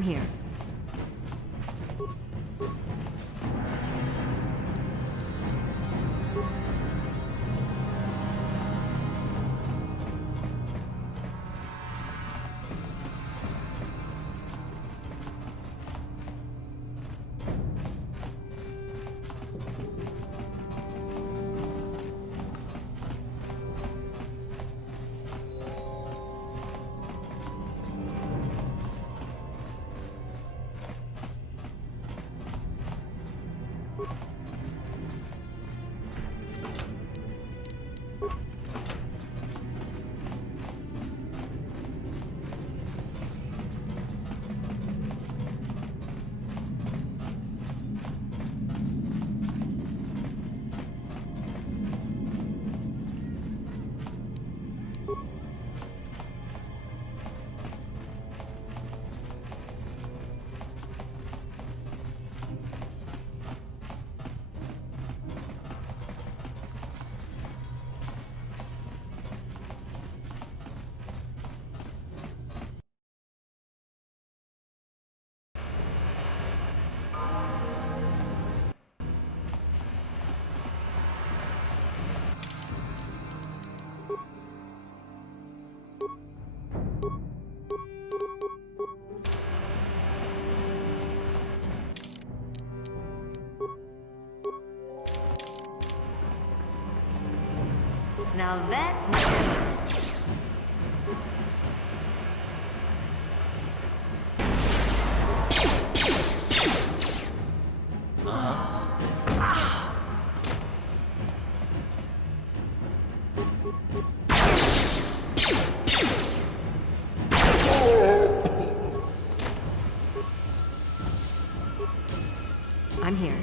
I'm here. Now that was it. I'm here.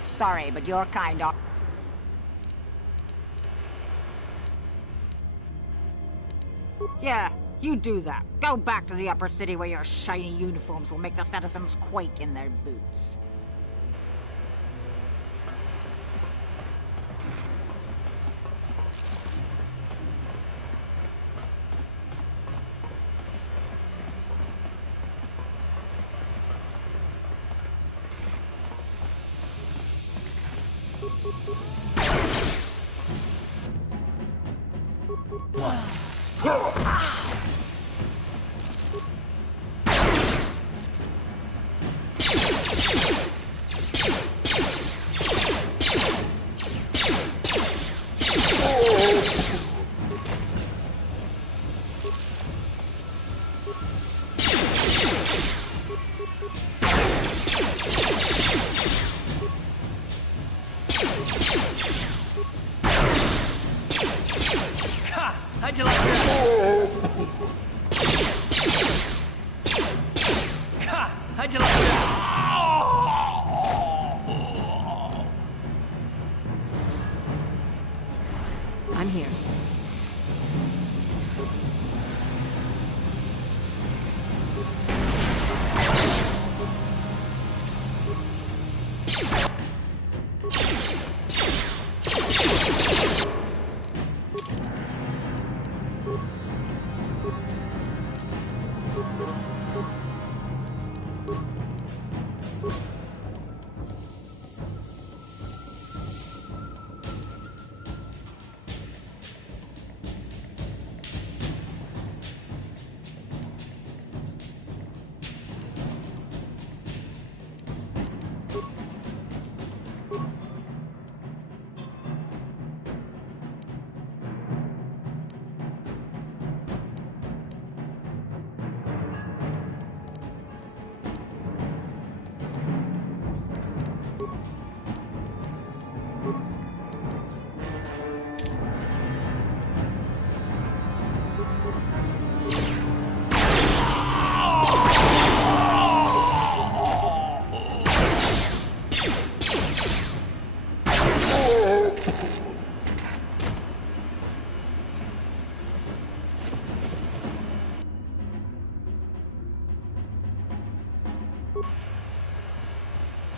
Sorry, but your kind are... Yeah, you do that. Go back to the upper city where your shiny uniforms will make the citizens quake in their boots. How'd you like that? How'd you like that? I'm here.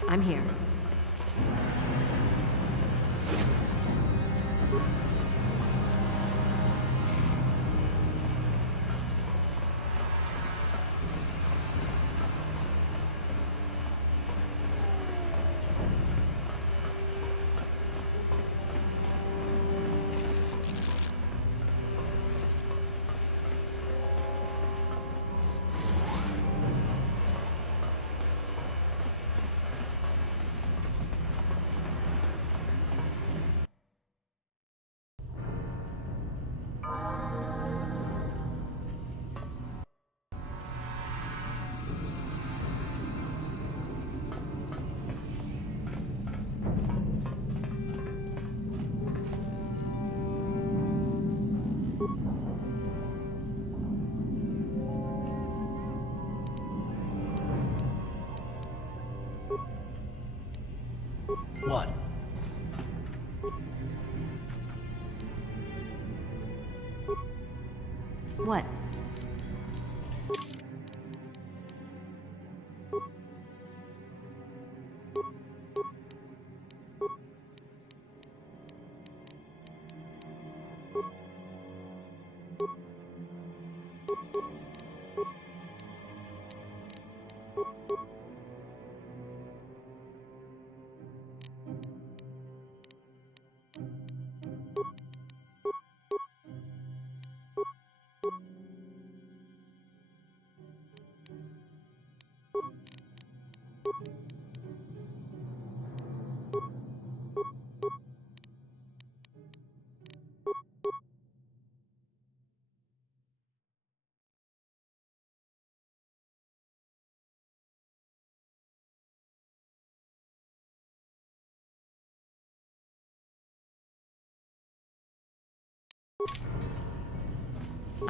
I'm here. What? What?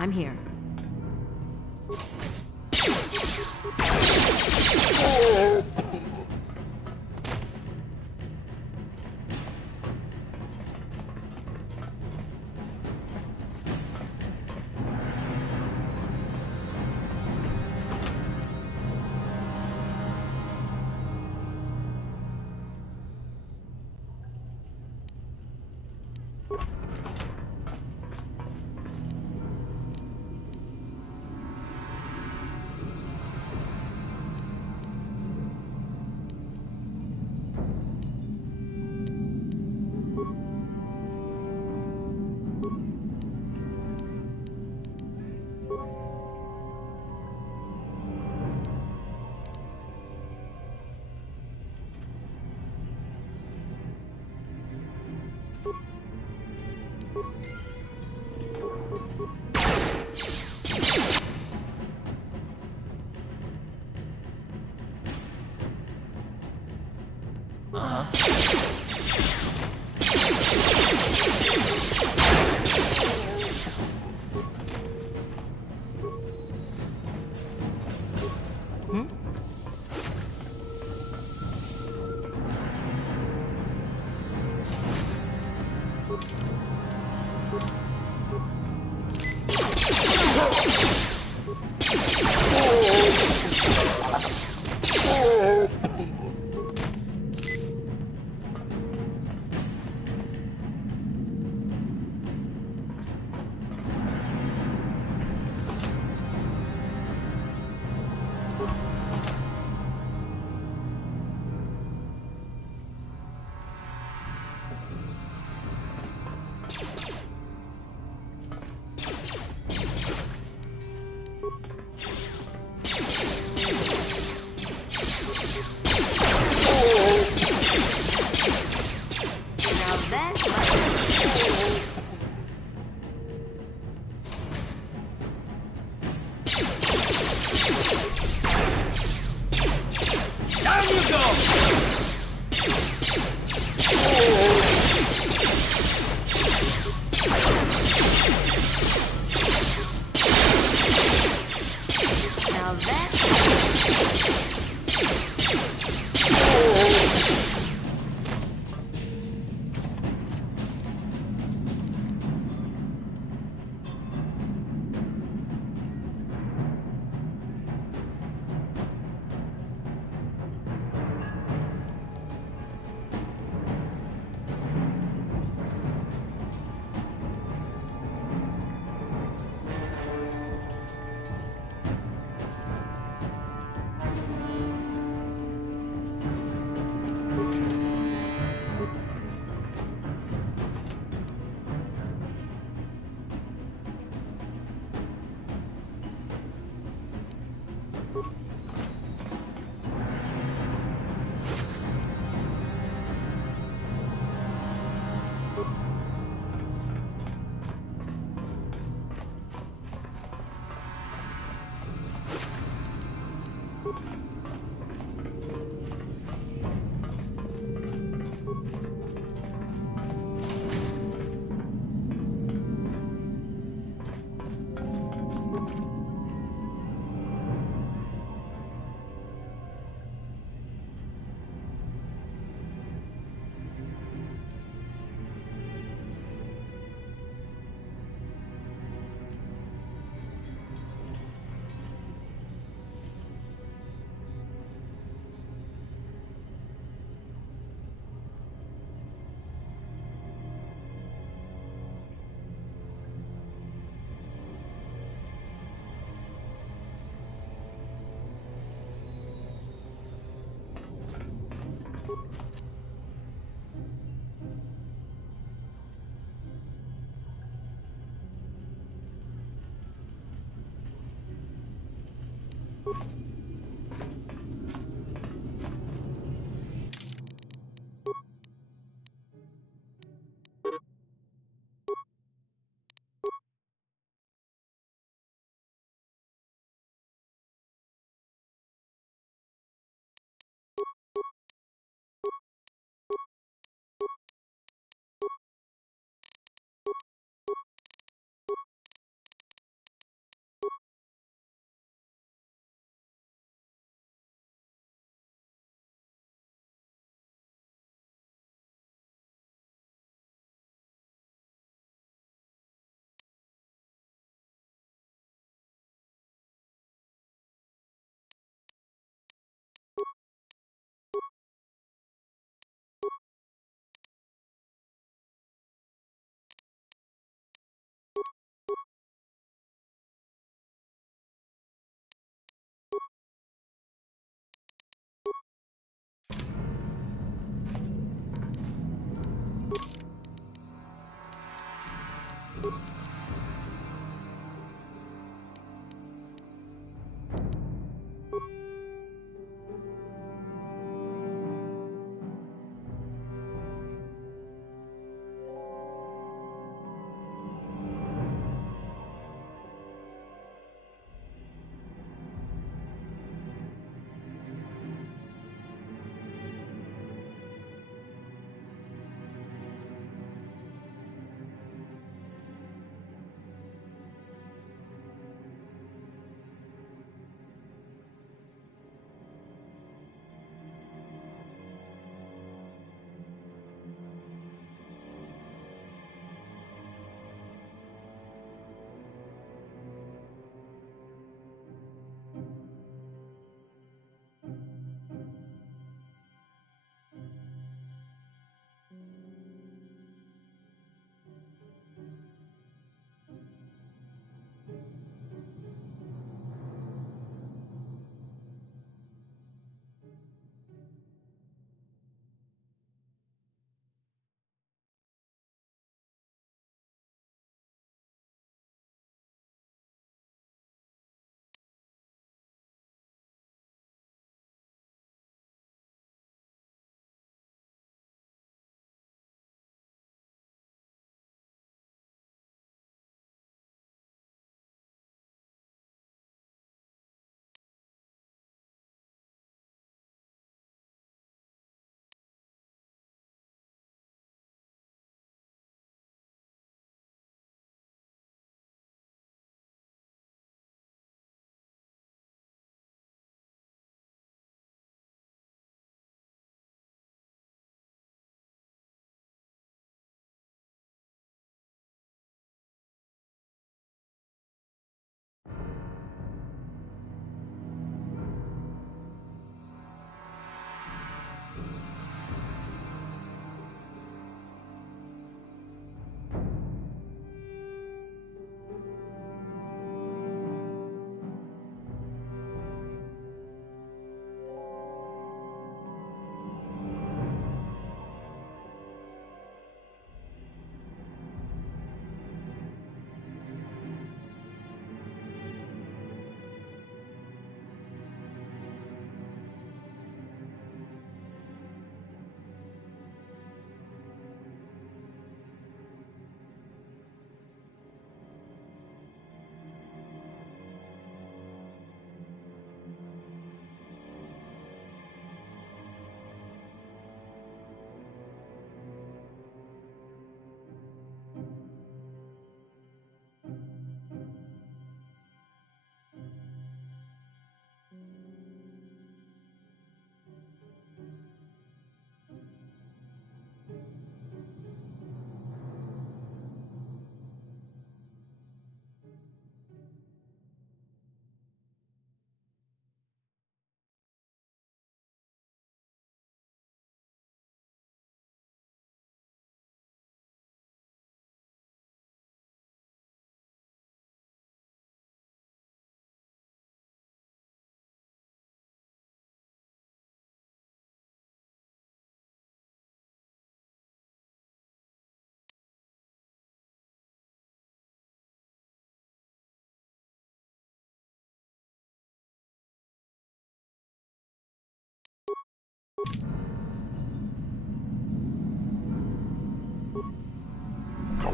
I'm here.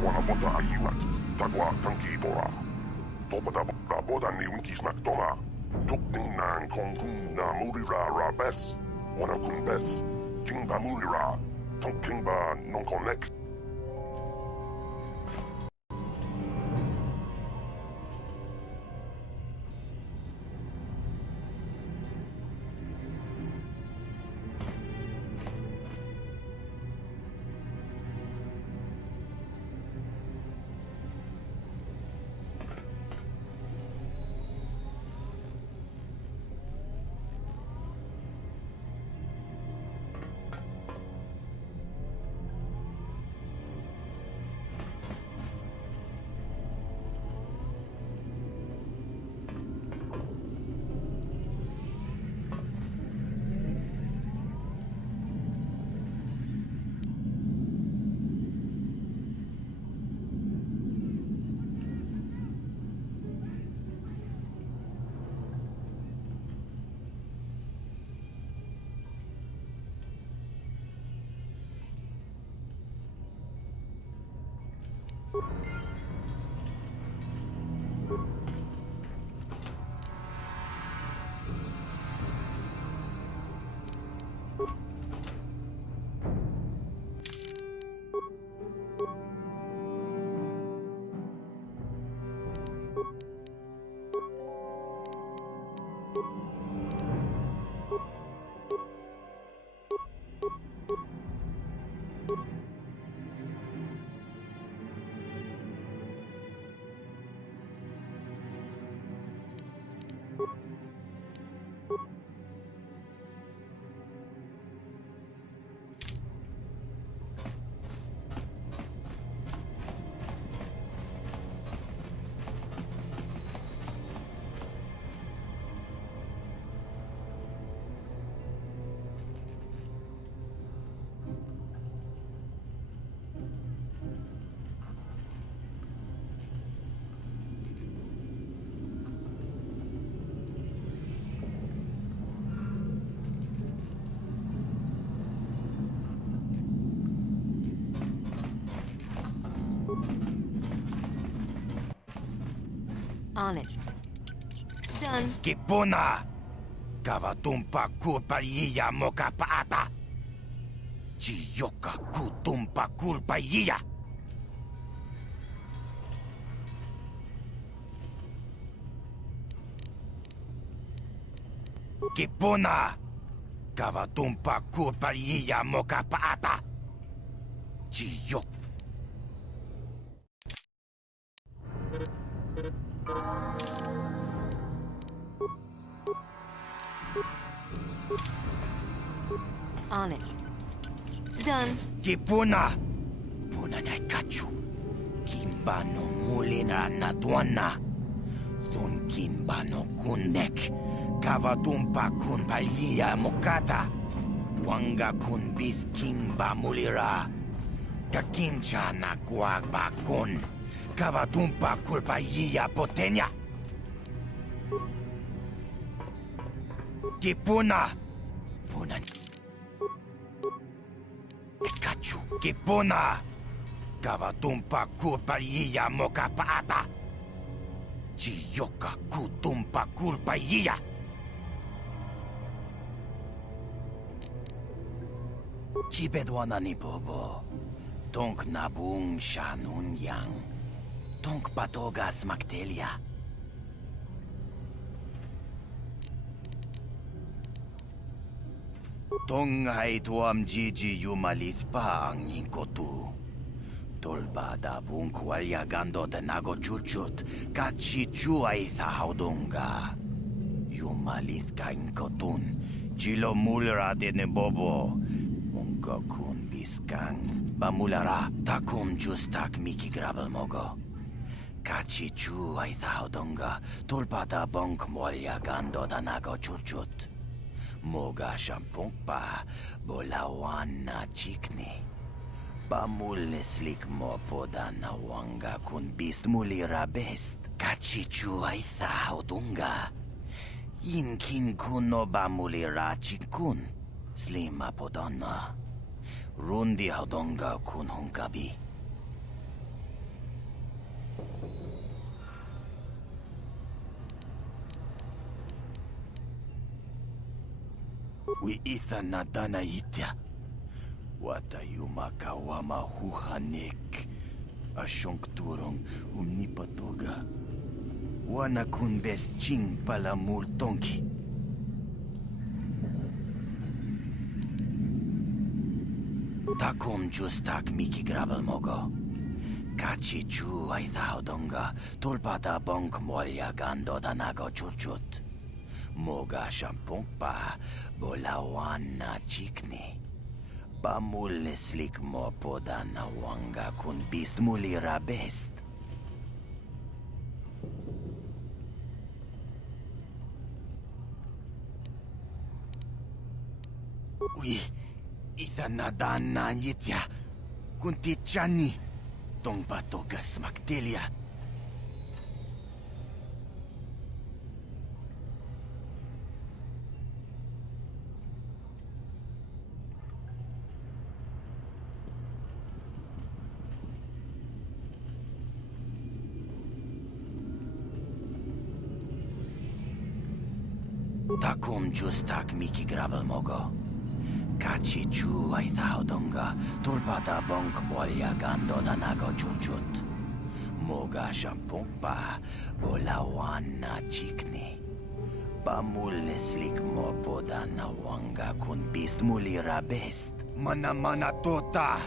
wana bota ayuat, tagwa tankibora. Topata bota ni unkismak tonga. Tukning nang kongkung na murira ra bes. Wana kun bes. Kingba murira. Tonk kingba non connect. On it. Done. Kipuna! Kavatumpa kulpayiya moka paata! Chiyoka kutumpa kulpayiya! Kipuna! Kavatumpa kulpayiya moka paata! Chiyok! On it. Done. Kipuna! Puna na kachu. Kimbano mulina na tuana. Thun kimbano kunek. Kavatumpa kun palia mokata. Wanga kun bis kimba mulira. Kakincha na guagba kun. Kavatumpa kulpaia potenya. Kipuna! Puna Pikachu, Kipuna! Kavatumpa kulpaia moka paata! Chiyoka kutumpa kulpaia! Chibedwana ni bobo. Tonk nabung shanun yang. Tonk patogas maktelia. Tong hai tuam jiji yumalit pa ang yingkotu. Tolba da bung kwalya gando de nago chuchut, kachi chu ay sa haudonga. Yumalit ka inkotun, chilo mulra de ne bobo. Mungo kun biskang, bamulara takum justak miki grabel mogo. Kachi chu ay sa haudonga, tolba da bung kwalya gando da nago chuchut. Moga shampong pa, bolawan na chikni. Pamuleslik mo po da na wanga kun bist mulira best. Kachichu ay thaudunga. Yinkin kuno ba mulira chikun. Slima po donna. Rundi haudonga kun hunkabi. wi itha na dana itya. Wata yuma kawama huhanek. Asyong turong umnipatoga. Wana kun bes ching pala multongi. Takom justak miki grabal mogo. Kachi chu ay thaudonga tulpada bonk molya gando danago chuchut. Moga shampong pa bolawan na chikni. Bamul neslik mo poda na wanga kun bist mulira best. Ui, itha nadan na yitya. Kunti chani. Tong batogas maktelia. Takom justak miki grabal mogo. Kachi chu ay thaudonga tulpada bonk molya gando danago chunchut. Moga shampong pa bolawan na chikni. Bamul neslik mo poda na wanga kun bist mulira best. Mana tota.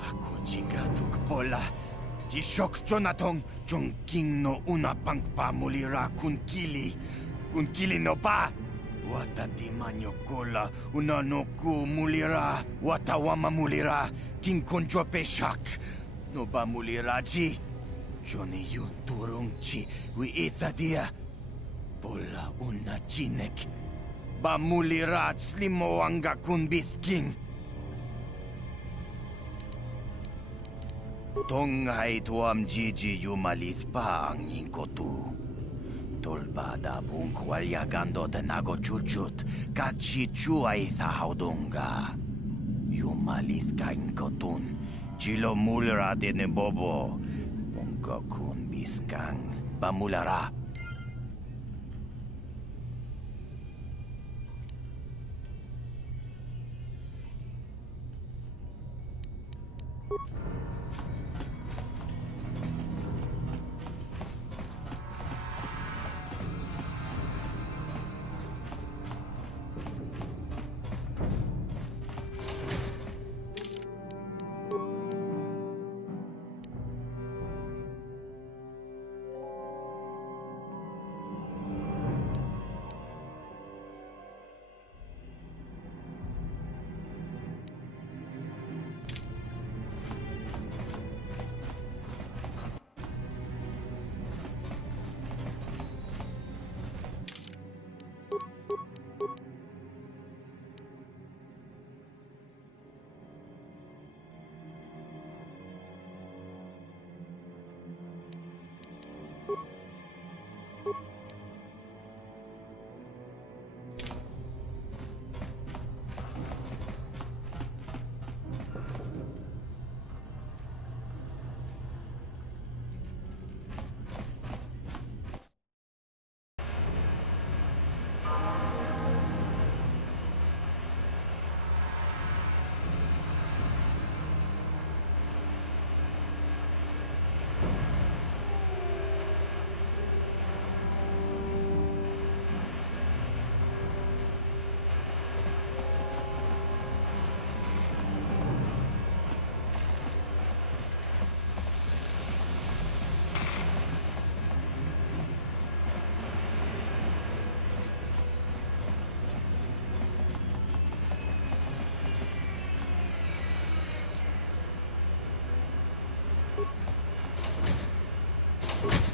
Ako chigratuk pola. Jishok jonatong chung king no una pangpa mulira kun kili. Kun kili no ba? Wata di manyo kola, una no ku mulira, wata wama mulira, king konjo peshak. No ba mulira ji? Joni yun turung chi, wi ita dia. Bola una chinek. Ba mulira slimo anga kun bis king. Tonghay tuam jiji yumalith pa ang inkotu. Tolbada bunk walyagando de nago chuchut, kachi chuay thaudunga. Yumalith ka inkotun, chilo mulra de nebobo, bunka kun biskang, bamulara.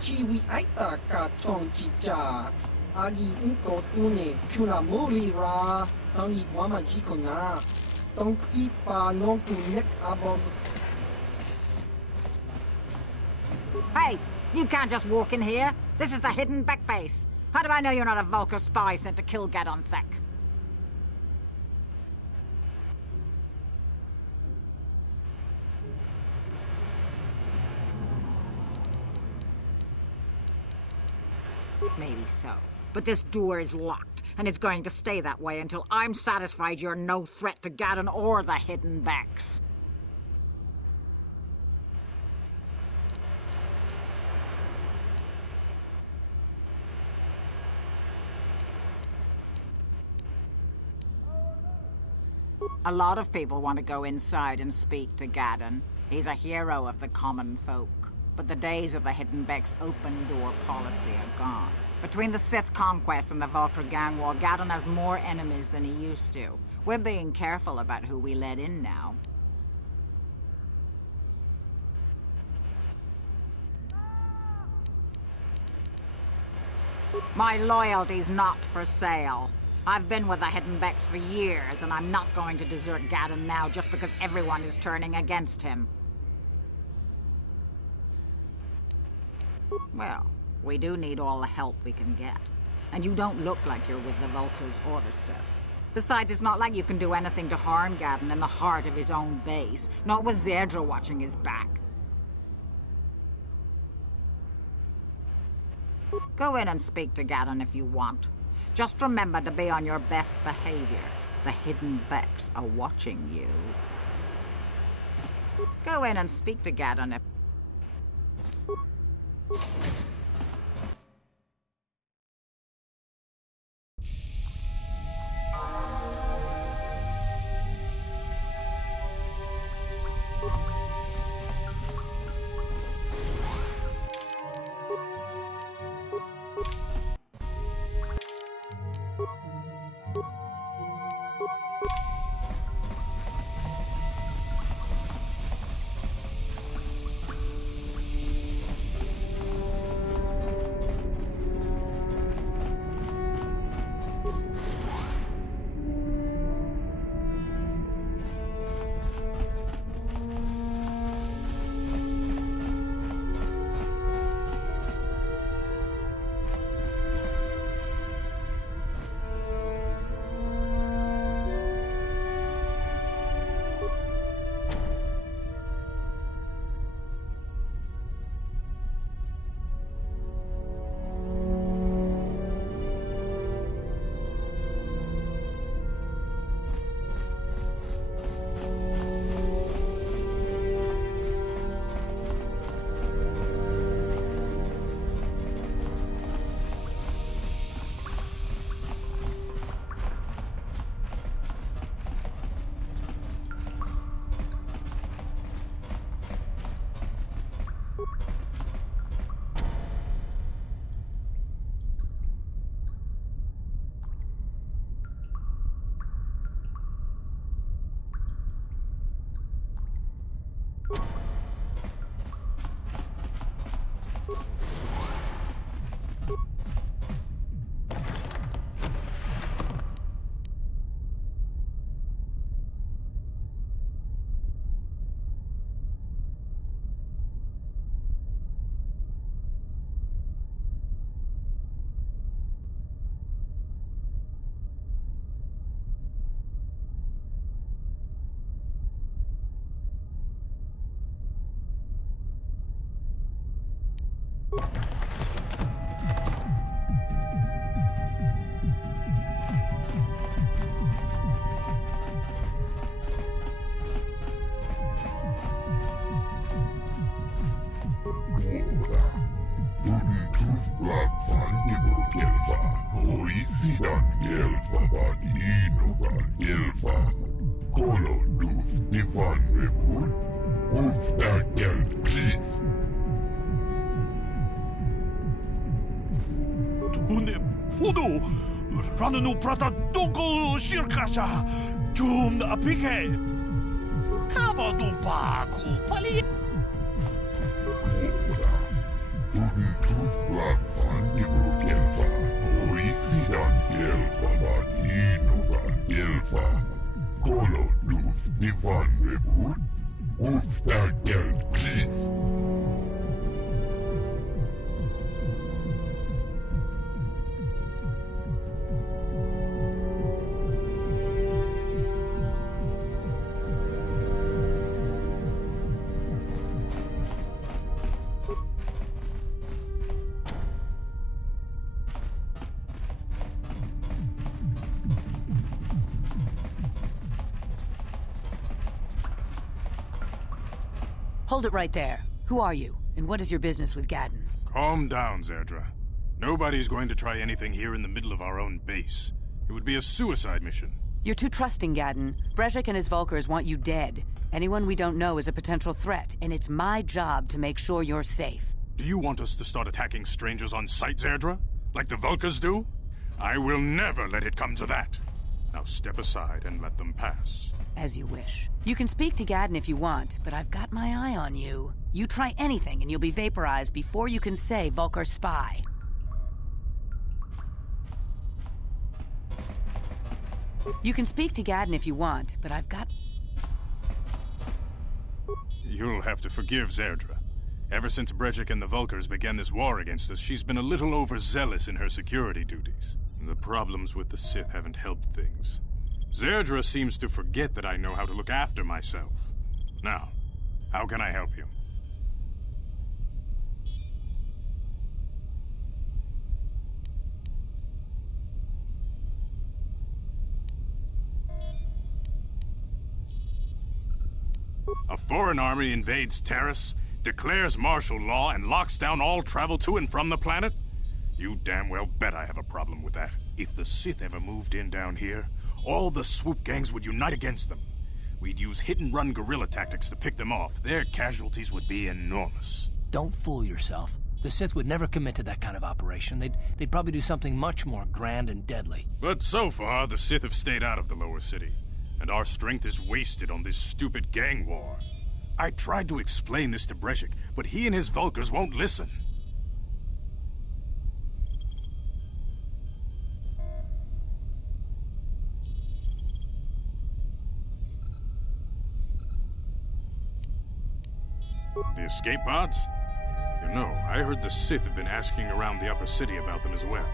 Chiwi aita ka chong chicha. Agi inko tune chuna muri ra. Tangi wama jiko na. Tongki pa nonku nek abog. Hey, you can't just walk in here. This is the hidden back base. How do I know you're not a Vulcar spy sent to kill Gadon Thek? Maybe so. But this door is locked, and it's going to stay that way until I'm satisfied you're no threat to Gaddon or the Hidden Becks. A lot of people want to go inside and speak to Gaddon. He's a hero of the common folk. But the days of the Hidden Beck's open-door policy are gone. Between the Sith conquest and the Valkyr gang war, Gaddon has more enemies than he used to. We're being careful about who we let in now. My loyalty's not for sale. I've been with the Hidden Becks for years, and I'm not going to desert Gaddon now just because everyone is turning against him. Well, we do need all the help we can get. And you don't look like you're with the Vulkars or the Sith. Besides, it's not like you can do anything to harm Gaddon in the heart of his own base, not with Zedra watching his back. Go in and speak to Gaddon if you want. Just remember to be on your best behavior. The Hidden Becks are watching you. Go in and speak to Gaddon if... Ranu prata doko shirkasha jum na apike kava dumpa ku pali Hold it right there. Who are you, and what is your business with Gaddon? Calm down, Zerdra. Nobody's going to try anything here in the middle of our own base. It would be a suicide mission. You're too trusting, Gaddon. Brezhik and his Vulkars want you dead. Anyone we don't know is a potential threat, and it's my job to make sure you're safe. Do you want us to start attacking strangers on sight, Zerdra? Like the Vulkars do? I will never let it come to that. Now step aside and let them pass. As you wish. You can speak to Gaddon if you want, but I've got my eye on you. You try anything and you'll be vaporized before you can say Vulkar spy. You can speak to Gaddon if you want, but I've got... You'll have to forgive Zerdra. Ever since Brejik and the Vulkars began this war against us, she's been a little overzealous in her security duties. The problems with the Sith haven't helped things. Zerdra seems to forget that I know how to look after myself. Now, how can I help you? A foreign army invades Terrace, declares martial law, and locks down all travel to and from the planet? You damn well bet I have a problem with that. If the Sith ever moved in down here, all the swoop gangs would unite against them. We'd use hit-and-run guerrilla tactics to pick them off. Their casualties would be enormous. Don't fool yourself. The Sith would never commit to that kind of operation. They'd probably do something much more grand and deadly. But so far, the Sith have stayed out of the lower city, and our strength is wasted on this stupid gang war. I tried to explain this to Brejik, but he and his Vulkars won't listen. The escape pods? You know, I heard the Sith have been asking around the upper city about them as well.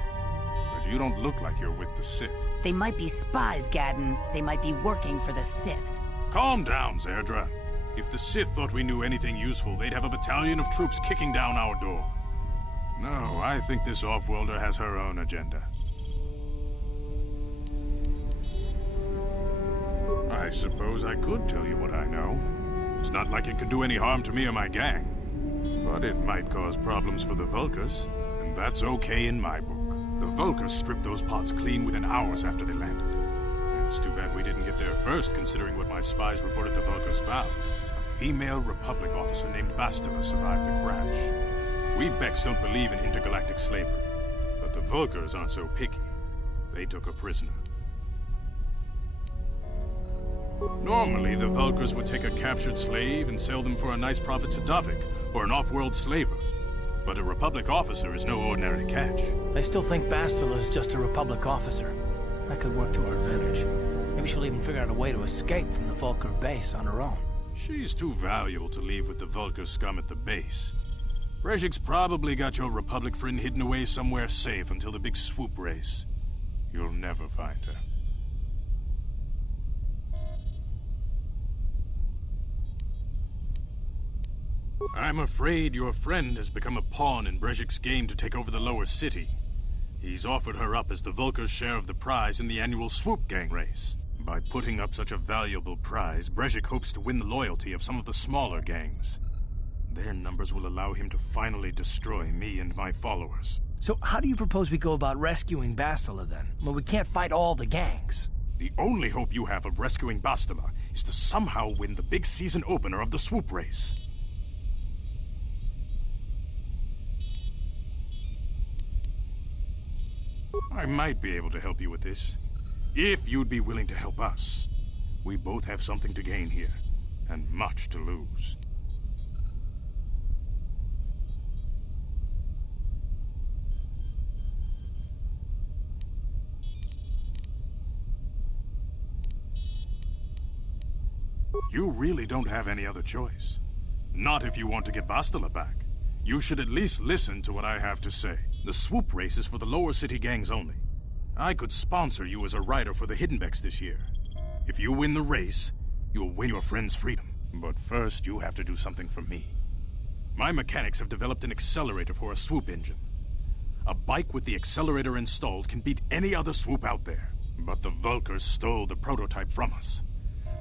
But you don't look like you're with the Sith. They might be spies, Gaddon. They might be working for the Sith. Calm down, Zerdra. If the Sith thought we knew anything useful, they'd have a battalion of troops kicking down our door. No, I think this off-worlder has her own agenda. I suppose I could tell you what I know. It's not like it could do any harm to me or my gang. But it might cause problems for the Vulkars, and that's okay in my book. The Vulkars stripped those pods clean within hours after they landed. It's too bad we didn't get there first, considering what my spies reported the Vulkars found. A female Republic officer named Bastila survived the crash. We Becks don't believe in intergalactic slavery, but the Vulkars aren't so picky. They took her prisoner. Normally, the Vulkars would take a captured slave and sell them for a nice profit to Davik, or an off-world slaver. But a Republic officer is no ordinary catch. I still think Bastila's just a Republic officer. That could work to our advantage. Maybe she'll even figure out a way to escape from the Vulkar base on her own. She's too valuable to leave with the Vulkar scum at the base. Brejik's probably got your Republic friend hidden away somewhere safe until the big swoop race. You'll never find her. I'm afraid your friend has become a pawn in Brejik's game to take over the lower city. He's offered her up as the Vulkar's share of the prize in the annual swoop gang race. By putting up such a valuable prize, Brejik hopes to win the loyalty of some of the smaller gangs. Their numbers will allow him to finally destroy me and my followers. So how do you propose we go about rescuing Bastila then? Well, we can't fight all the gangs. The only hope you have of rescuing Bastila is to somehow win the big season opener of the swoop race. I might be able to help you with this, if you'd be willing to help us. We both have something to gain here, and much to lose. You really don't have any other choice. Not if you want to get Bastila back. You should at least listen to what I have to say. The swoop race is for the lower city gangs only. I could sponsor you as a rider for the Hiddenbecks this year. If you win the race, you'll win your friend's freedom. But first, you have to do something for me. My mechanics have developed an accelerator for a swoop engine. A bike with the accelerator installed can beat any other swoop out there. But the Vulkars stole the prototype from us.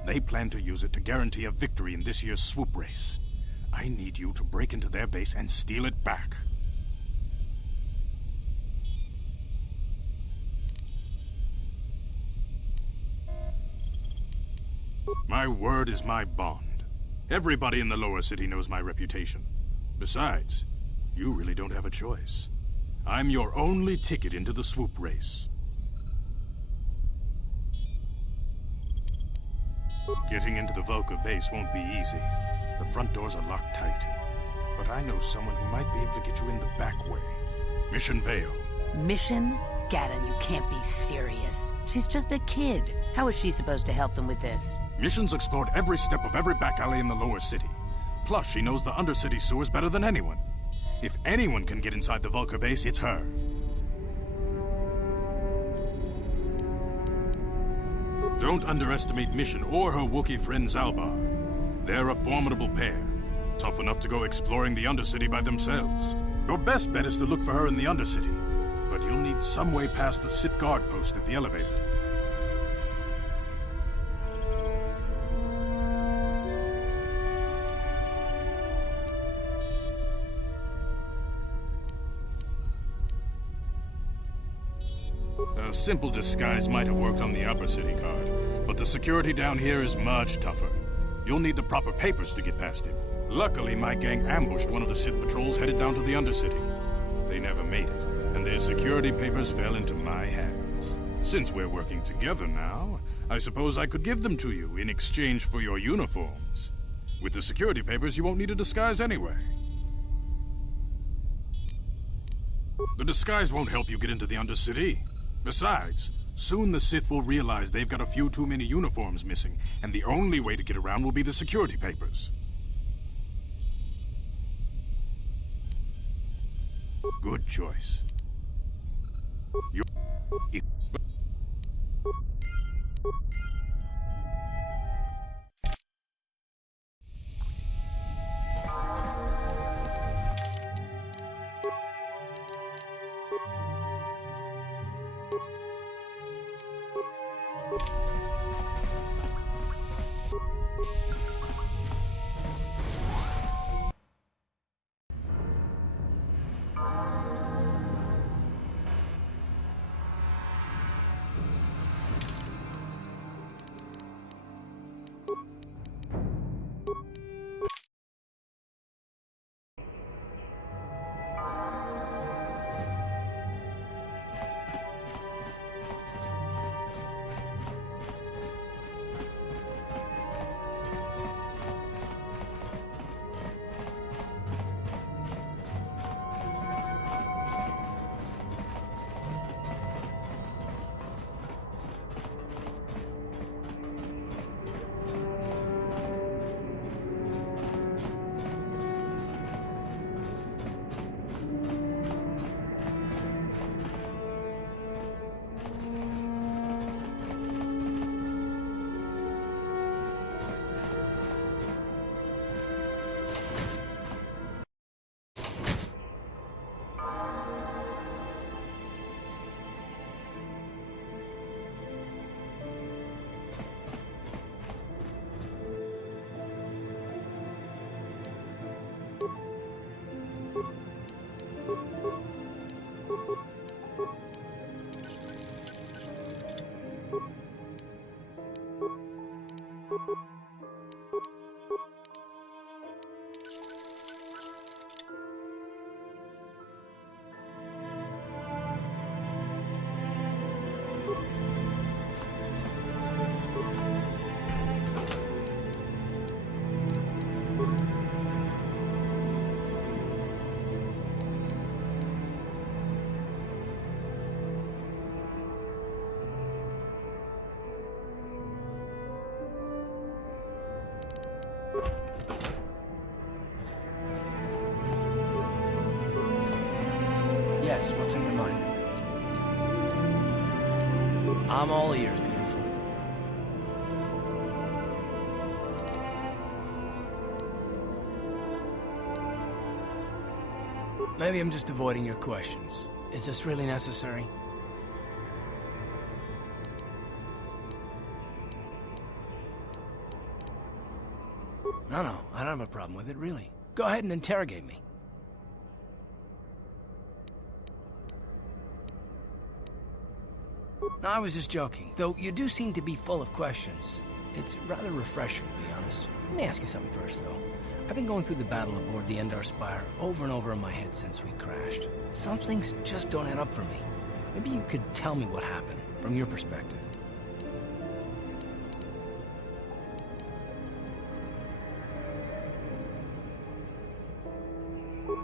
They plan to use it to guarantee a victory in this year's swoop race. I need you to break into their base and steal it back. My word is my bond. Everybody in the lower city knows my reputation. Besides, you really don't have a choice. I'm your only ticket into the swoop race. Getting into the Vulca base won't be easy. The front doors are locked tight. But I know someone who might be able to get you in the back way. Mission Vale. Mission? Gaddon, you can't be serious. She's just a kid. How is she supposed to help them with this? Mission's explored every step of every back alley in the lower city. Plus, she knows the undercity sewers better than anyone. If anyone can get inside the Vulca base, it's her. Don't underestimate Mission or her Wookiee friend Zalbar. They're a formidable pair. Tough enough to go exploring the Undercity by themselves. Your best bet is to look for her in the Undercity. But you'll need some way past the Sith guard post at the elevator. A simple disguise might have worked on the Upper City card, but the security down here is much tougher. You'll need the proper papers to get past him. Luckily, my gang ambushed one of the Sith patrols headed down to the Undercity. They never made it, and their security papers fell into my hands. Since we're working together now, I suppose I could give them to you in exchange for your uniforms. With the security papers, you won't need a disguise anyway. The disguise won't help you get into the Undercity. Besides, soon the Sith will realize they've got a few too many uniforms missing, and the only way to get around will be the security papers. Good choice. Yes, what's on your mind? I'm all ears, beautiful. Maybe I'm just avoiding your questions. Is this really necessary? No, I don't have a problem with it, really. Go ahead and interrogate me. No, I was just joking, though you do seem to be full of questions. It's rather refreshing, to be honest. Let me ask you something first, though. I've been going through the battle aboard the Endar Spire over and over in my head since we crashed. Some things just don't add up for me. Maybe you could tell me what happened, from your perspective.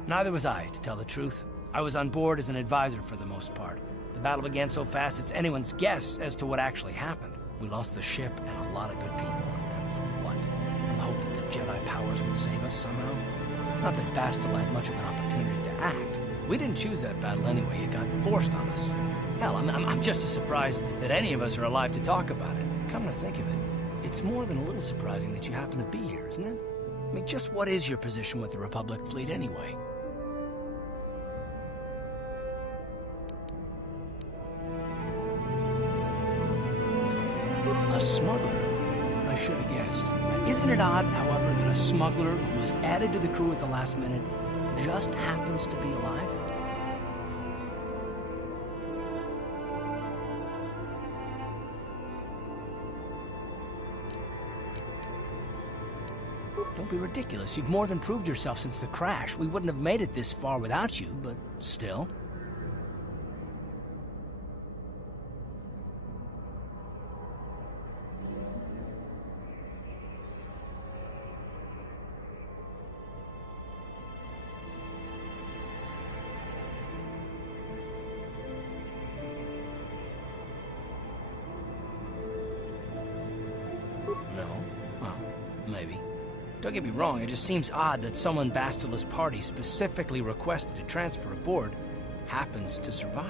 Neither was I, to tell the truth. I was on board as an advisor for the most part. The battle began so fast it's anyone's guess as to what actually happened. We lost the ship and a lot of good people. And for what? In the hope that the Jedi powers would save us somehow? Not that Bastila had much of an opportunity to act. We didn't choose that battle anyway. It got forced on us. Hell, I'm just as surprised that any of us are alive to talk about it. Come to think of it, it's more than a little surprising that you happen to be here, isn't it? I mean, just what is your position with the Republic fleet anyway? A smuggler? I should have guessed. Isn't it odd, however, that a smuggler who was added to the crew at the last minute just happens to be alive? Don't be ridiculous. You've more than proved yourself since the crash. We wouldn't have made it this far without you, but still. No? Well, maybe. Don't get me wrong, it just seems odd that someone Bastila's party specifically requested to transfer aboard happens to survive.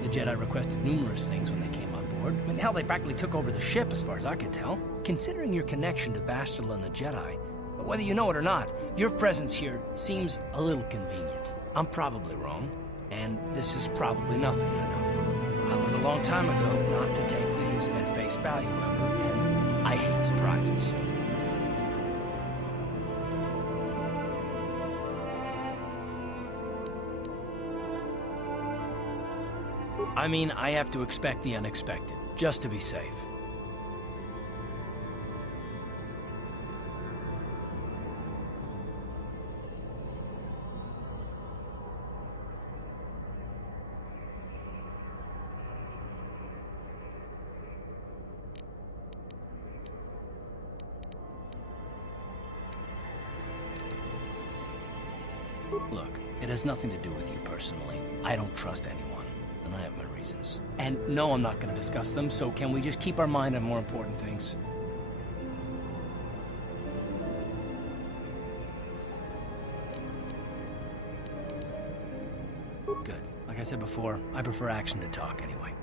The Jedi requested numerous things when they came on board. I mean, hell, they practically took over the ship, as far as I could tell. Considering your connection to Bastila and the Jedi, whether you know it or not, your presence here seems a little convenient. I'm probably wrong, and this is probably nothing, I know. I learned a long time ago not to take things at face value, ever, and I hate surprises. I mean, I have to expect the unexpected, just to be safe. Look, it has nothing to do with you personally. I don't trust anyone. And I have my reasons. And no, I'm not going to discuss them, so can we just keep our mind on more important things? Good. Like I said before, I prefer action to talk anyway.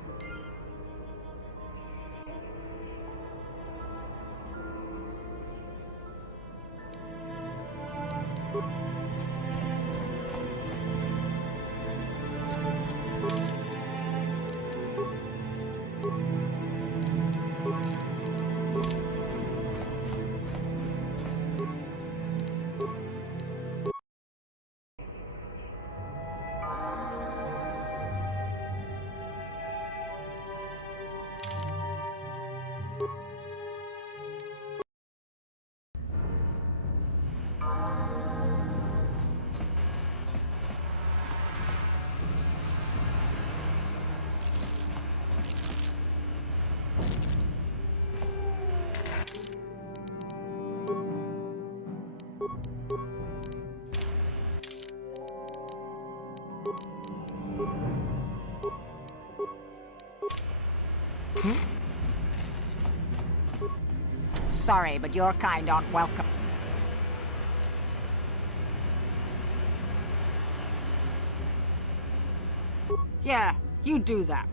Sorry, but your kind aren't welcome. Yeah, you do that.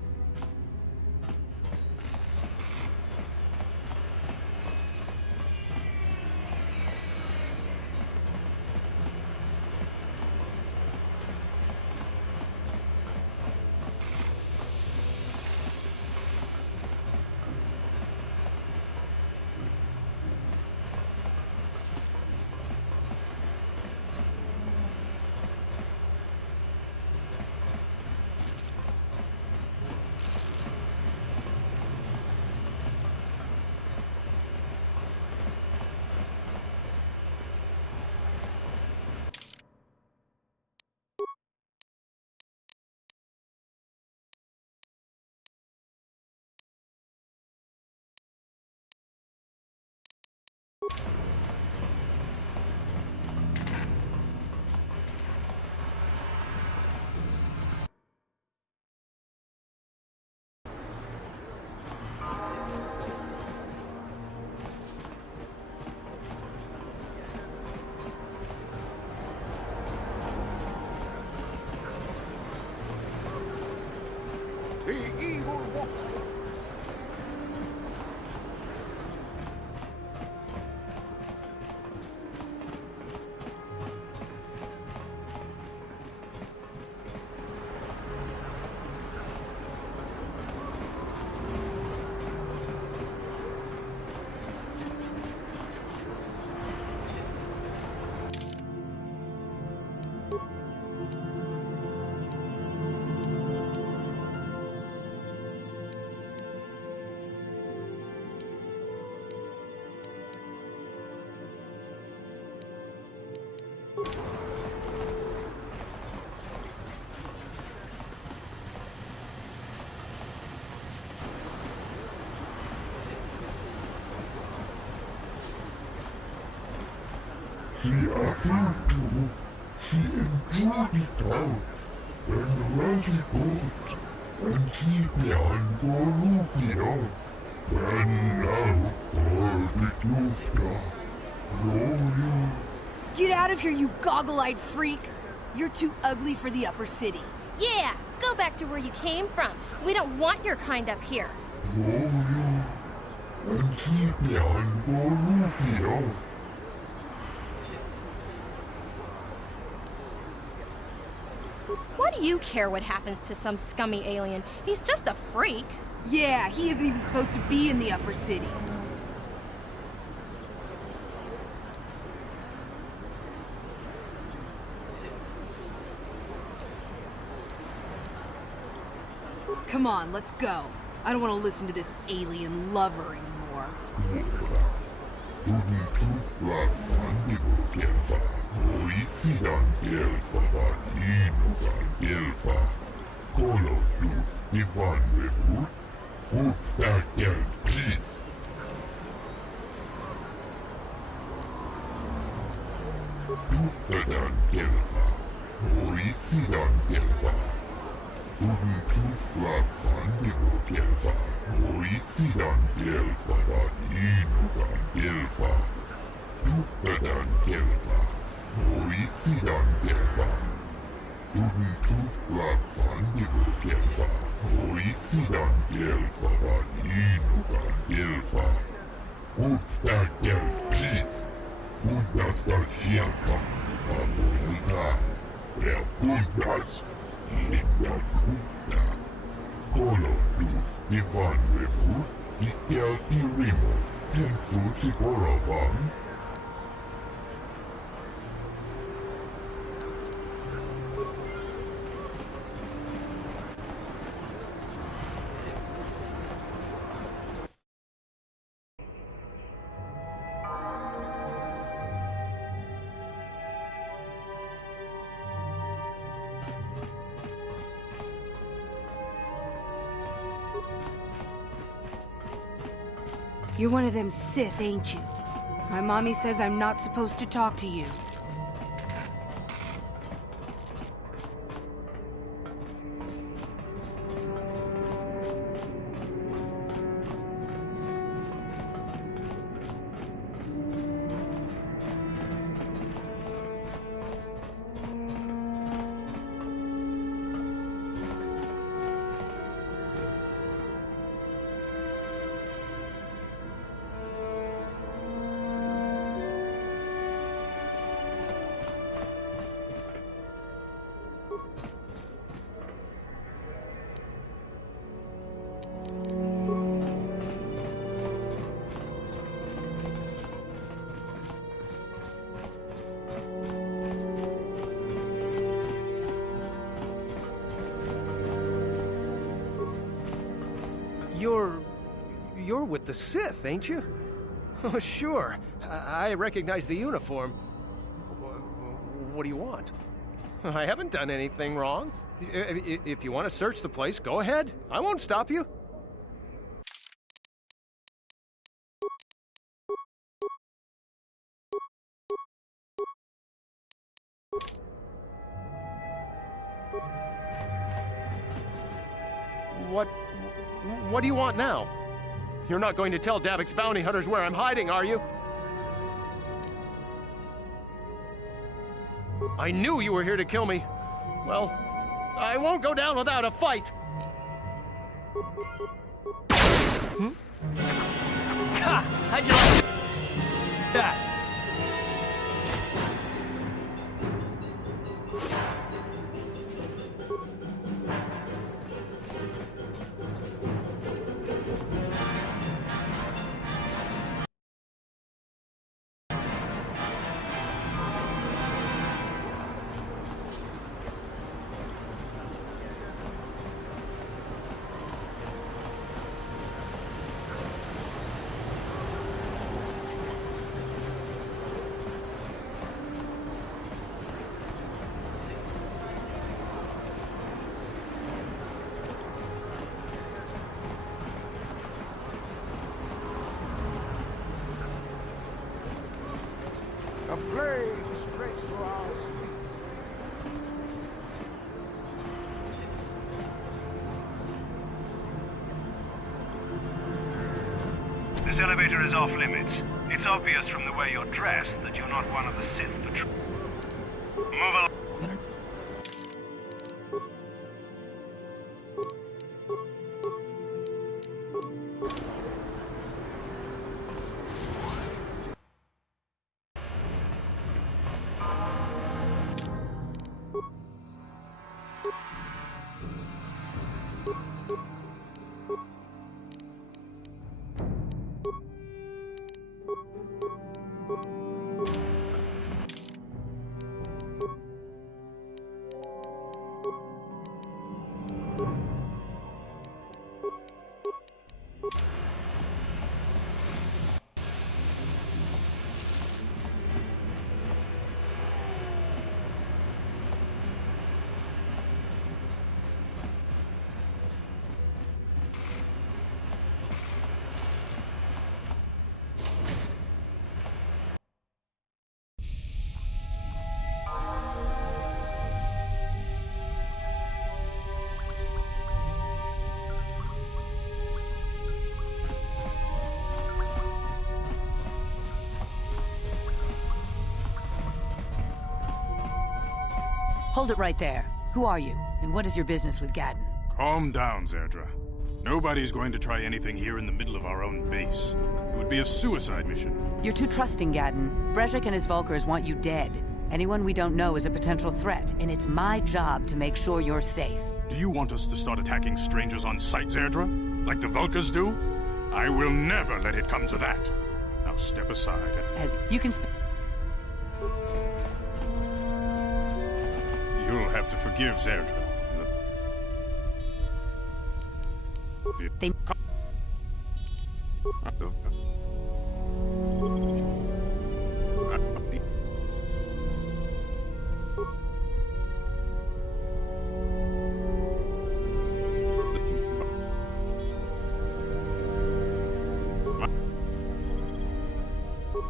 He appeared to. He enjoyed it out and let it out and keep behind Gorukio. And now for the Klufta. Gloria. Get out of here, you goggle-eyed freak! You're too ugly for the upper city. Yeah, go back to where you came from. We don't want your kind up here. Gloria. And keep behind Gorukio. Why do you care what happens to some scummy alien? He's just a freak. Yeah, he isn't even supposed to be in the upper city. Come on, let's go. I don't want to listen to this alien lover anymore. You're one of them Sith, ain't you? My mommy says I'm not supposed to talk to you. You're with the Sith, ain't you? Oh, sure. I recognize the uniform. What do you want? I haven't done anything wrong. If you want to search the place, go ahead. I won't stop you. What do you want now? You're not going to tell Davik's bounty hunters where I'm hiding, are you? I knew you were here to kill me. Well, I won't go down without a fight. Ha! How'd you like that? A plague spreads through our streets. This elevator is off limits. It's obvious from the way you're dressed that you're not one of the Sith patrol. Move along. Hold it right there. Who are you, and what is your business with Gaddon? Calm down, Zerdra. Nobody's going to try anything here in the middle of our own base. It would be a suicide mission. You're too trusting, Gaddon. Brezhik and his Vulkars want you dead. Anyone we don't know is a potential threat, and it's my job to make sure you're safe. Do you want us to start attacking strangers on sight, Zerdra? Like the Vulkars do? I will never let it come to that. Now step aside and... As you can You'll have to forgive Zerdra. They...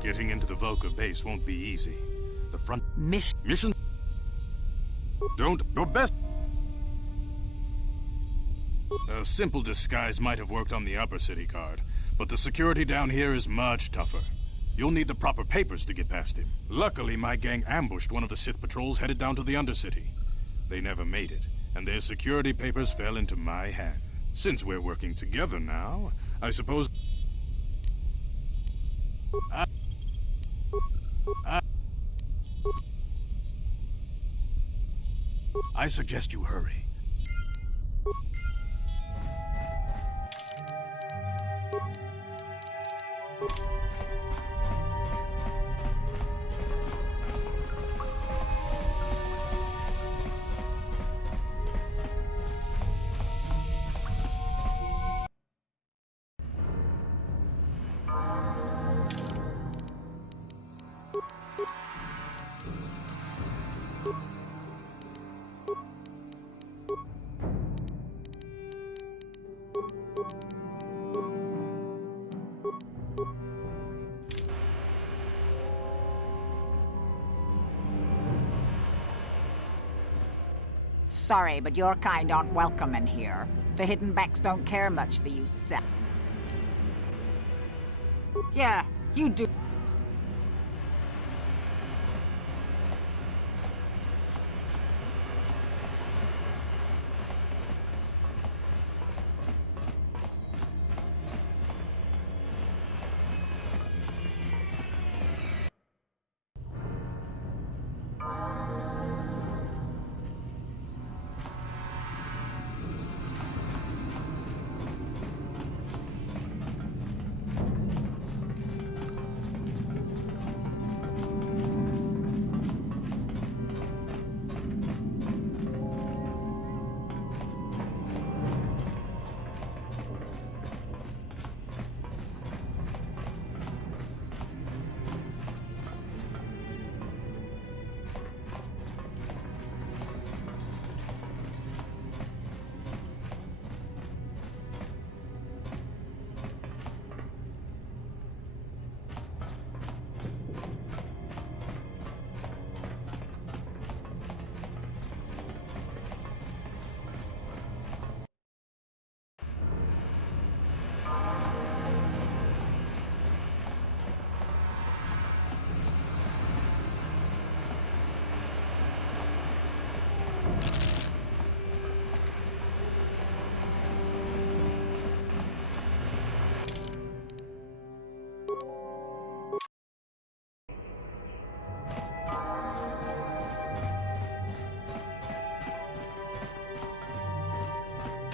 Getting into the Vulkar base won't be easy. The front... Mission? Don't... Your best... A simple disguise might have worked on the upper city guard, but the security down here is much tougher. You'll need the proper papers to get past him. Luckily, my gang ambushed one of the Sith patrols headed down to the Undercity. They never made it, and their security papers fell into my hands. Since we're working together now, I suppose... I suggest you hurry. Sorry, but your kind aren't welcome in here. The Hidden Becks don't care much for you, Seth. Yeah, you do.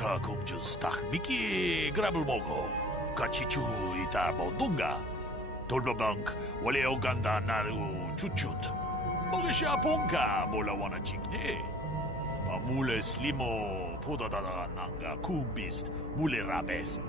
ita kumjus tak miki grabel mogo. Kachichu ita bodunga. Tolbabank wale oganda naru chuchut. Mogesha ponka bola wana chigne. Mule slimo podadada nanga kumbist mule rabes.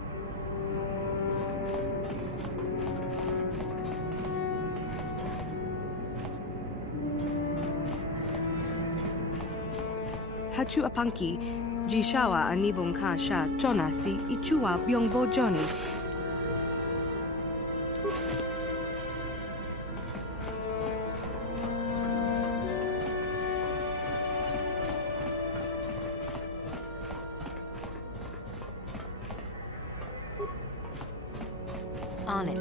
Hachu apanki, jishawa anibong kasha, jonasi, ichua byongbo joni. On it.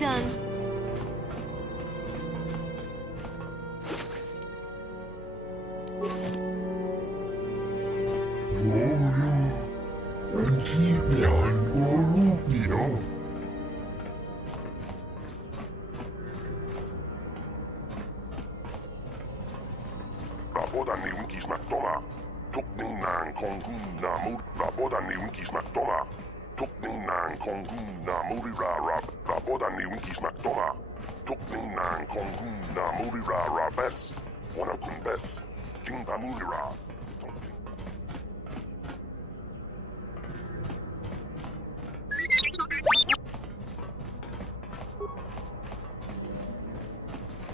Done. Raboda ni unkis maktoma. Tukning nang kongun na mud. Raboda ni unkis maktoma. Tukning nang kongun na murira rab. Raboda ni unkis maktoma. Tukning nang kongun na murira rabes. Wana kunbes. Jinda murira.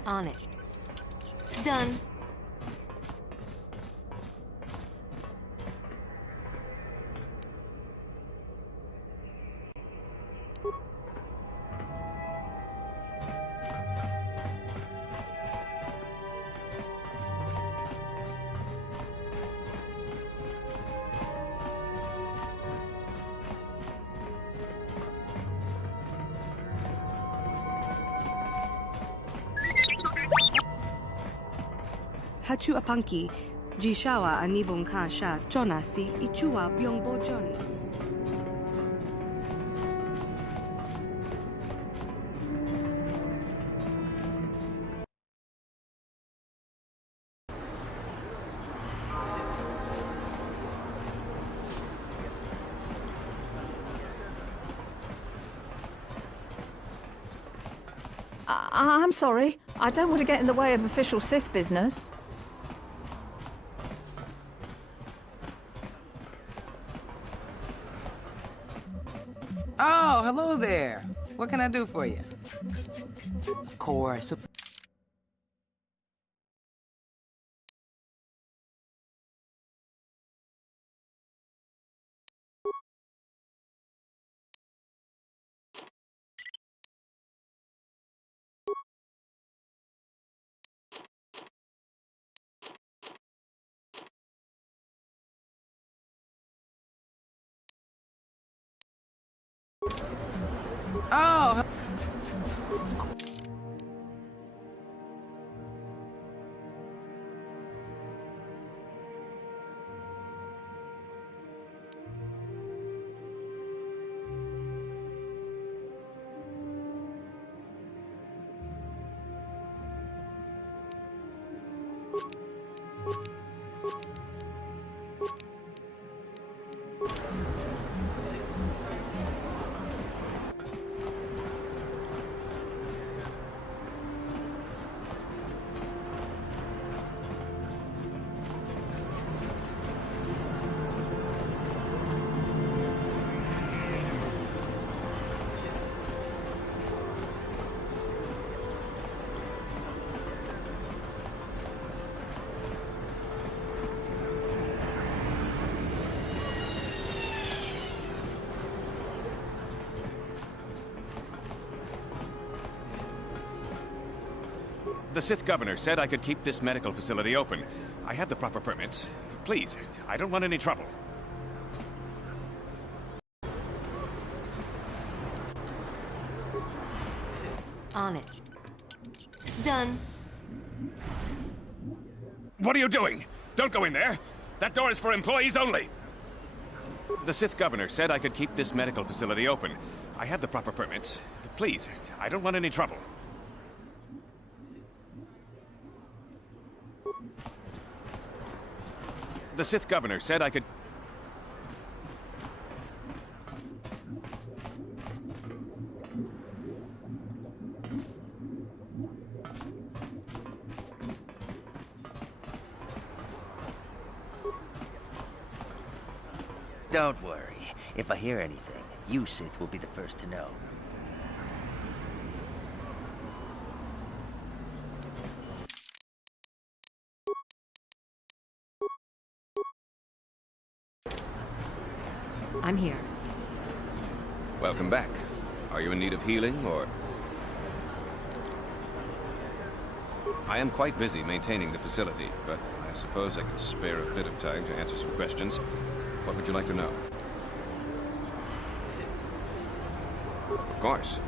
On it. Done. Hachu apanki, jishawa anibong kasha, jonasi, ichua byongbo joni. I'm sorry. I don't want to get in the way of official Sith business. Oh, hello there. What can I do for you? Of course. Oh. The Sith governor said I could keep this medical facility open. I have the proper permits. Please, I don't want any trouble. On it. Done. What are you doing? Don't go in there! That door is for employees only! The Sith governor said I could keep this medical facility open. I have the proper permits. Please, I don't want any trouble. The Sith governor said I could... Don't worry. If I hear anything, you Sith will be the first to know. I'm here. Welcome back. Are you in need of healing, or...? I am quite busy maintaining the facility, but I suppose I could spare a bit of time to answer some questions. What would you like to know? Of course.